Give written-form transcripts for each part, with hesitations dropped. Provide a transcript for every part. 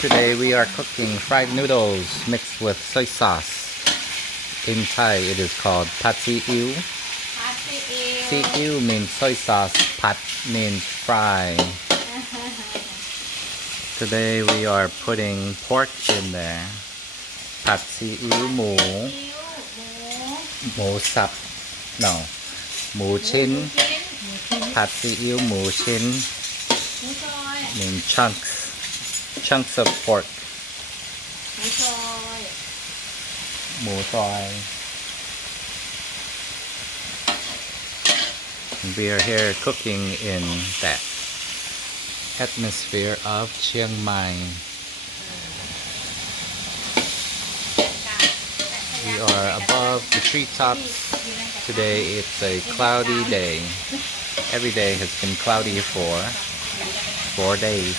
Today we are cooking fried noodles mixed with soy sauce. In Thai it is called pad see ew. See ew means soy sauce, pad means fry. Today we are putting pork in there. Pad see ew หมู หมูสับ no หมูชิ้น ผัดซีอิ๊วหมูชิ้น mean chunks of pork หมูซอย we are here cooking in that atmosphere of Chiang Mai. We are above the treetops. Today it's a cloudy day. Every day has been cloudy for 4 days.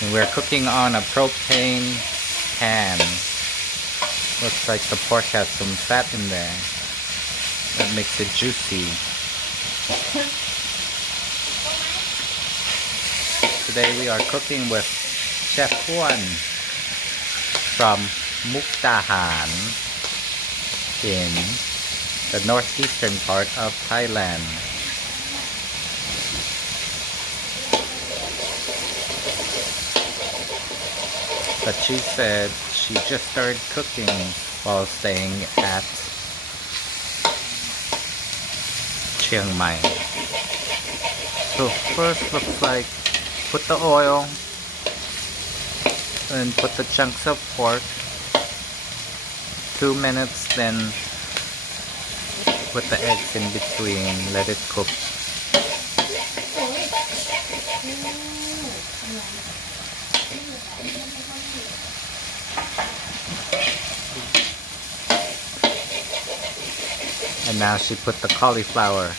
And we're cooking on a propane pan. Looks like the pork has some fat in there. That makes it juicy. Today we are cooking with Chef Ouen from Mukdahan in the northeastern part of Thailand. But she said she just started cooking while staying at Chiang Mai. So first looks like put the oil and put the chunks of pork. 2 minutes, then put the eggs in between, let it cook. And now she put the cauliflower.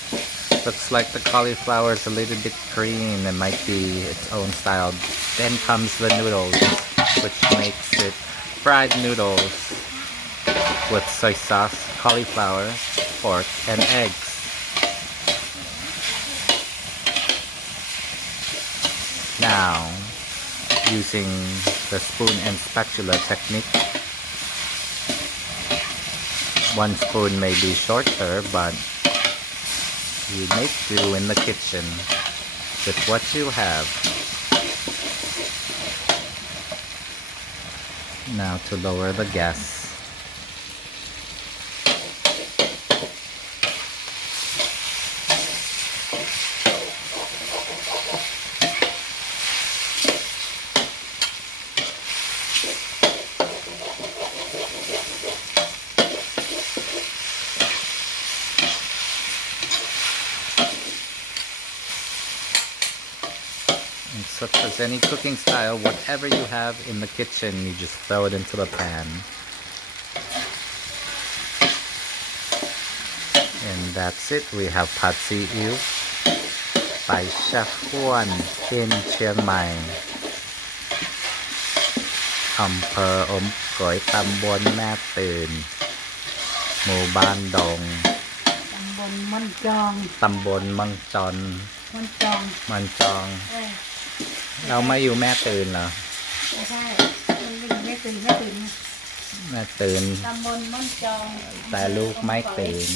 Looks like the cauliflower is a little bit green and might be its own style. Then comes the noodles, which makes it fried noodles with soy sauce, cauliflower, pork, and eggs. Now, using the spoon and spatula technique, 1 spoon may be shorter, but you make do in the kitchen with what you have. Now to lower the gas. Such as any cooking style, whatever you have in the kitchen, you just throw it into the pan. And that's it. We have pad see ew by Chef Ouen in Chiang Mai. อำเภออมก๋อยตำบลแม่ตื่น หมู่บ้านดง ตำบลมันจอง ตำบลมังจอน มันจอง เรามาอยู่แม่ตื่นเหรอไม่ใช่แม่ตื่นตำบลม่อนจองแต่ลูกไม่ตื่น